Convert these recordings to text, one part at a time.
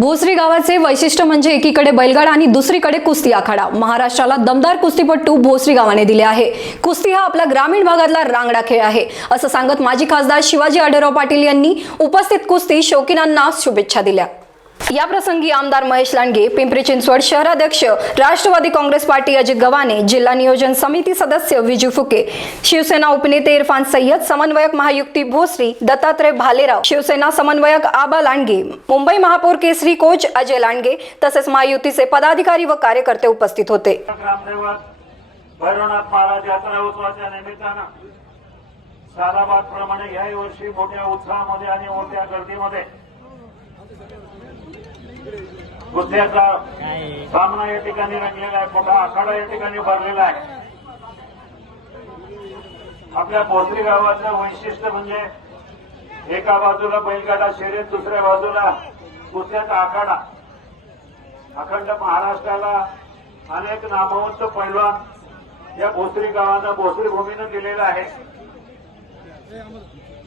भोसरी गावाचे वैशिष्ट्य म्हणजे एकीकडे बैलगाडा आणि दुसरीकडे कुस्ती आखाडा. महाराष्ट्राला दमदार कुस्तीपट्टू भोसरी गावाने दिले आहे. कुस्ती हा आपला ग्रामीण भागातला रांगडा खेळ आहे असं सांगत माजी खासदार शिवाजी आढळराव पाटील यांनी उपस्थित कुस्ती शौकीनांना शुभेच्छा दिल्या. या प्रसंगी आमदार महेश लांडगे पिंपरी चिंचवड शहराध्यक्ष राष्ट्रवादी काँग्रेस पार्टी अजित गव्हाणे जिल्हा नियोजन समिती सदस्य विजू फुके शिवसेना उपनेते इरफान सय्यद समन्वयक महायुक्ती भोसरी दत्तात्रय भालेराव शिवसेना समन्वयक आबा लांडगे मुंबई महापौर केसरी कोच अजय लांडगे तसेच महायुतीचे पदाधिकारी व कार्यकर्ते उपस्थित होते. भैरवनाथ महाराज यात्रा उत्सवाच्या निमित्तानं सालाबाद प्रमाणे याही वर्षी मोठ्या उत्साहामध्ये आणि मोठ्या गर्दीमध्ये कुस्त्याचा सामना या ठिकाणी रंगलेला आहे मोठा आखाडा या ठिकाणी भरलेला आहे. आपल्या भोसरी गावाचं वैशिष्ट्य म्हणजे एका बाजूला बैलगाडा शर्यत दुसऱ्या बाजूला कुस्त्याचा आखाडा. अखंड महाराष्ट्राला अनेक नामवंत पैलवान या भोसरी गावानं भोसरी भूमीनं दिलेलं आहे.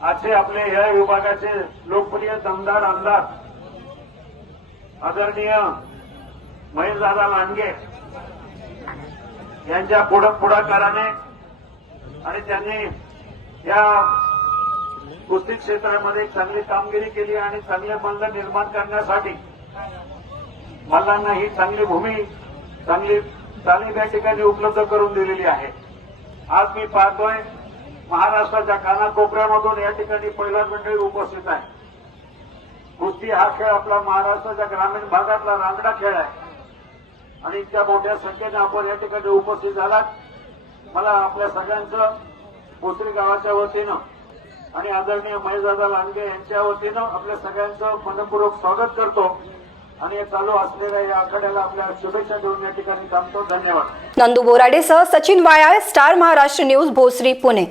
आजचे आपले या विभागाचे लोकप्रिय दमदार आमदार आदरणीय महेशदादा लांडगे यांच्या पुढ पुढाकाराने आणि त्यांनी या कुस्ती क्षेत्रामध्ये चांगली कामगिरी केली आणि चांगले मल्ल निर्माण करण्यासाठी मल्लांना ही चांगली भूमी चांगली तालीम या ठिकाणी उपलब्ध करून दिलेली आहे. आज मी पाहतोय महाराष्ट्राच्या कानाकोपऱ्यामधून या ठिकाणी पहिला मंडळी उपस्थित आहे. कुस्ती हा खेळ आपला महाराष्ट्राच्या ग्रामीण भागातला रांगडा खेळ आहे. आणि इतक्या मोठ्या संख्येने आपण या ठिकाणी उपस्थित झालात. मला आपल्या सगळ्यांचं भोसरी गावाच्या वतीनं आणि आदरणीय महेशदादा लांडगे यांच्या वतीनं आपल्या सगळ्यांचं मनपूर्वक स्वागत करतो. आणि चालू असलेल्या या आखाड्याला आपल्या शुभेच्छा देऊन या ठिकाणी थांबतो. धन्यवाद. नंदू बोराडेसह सचिन वायाळ स्टार महाराष्ट्र न्यूज भोसरी पुणे.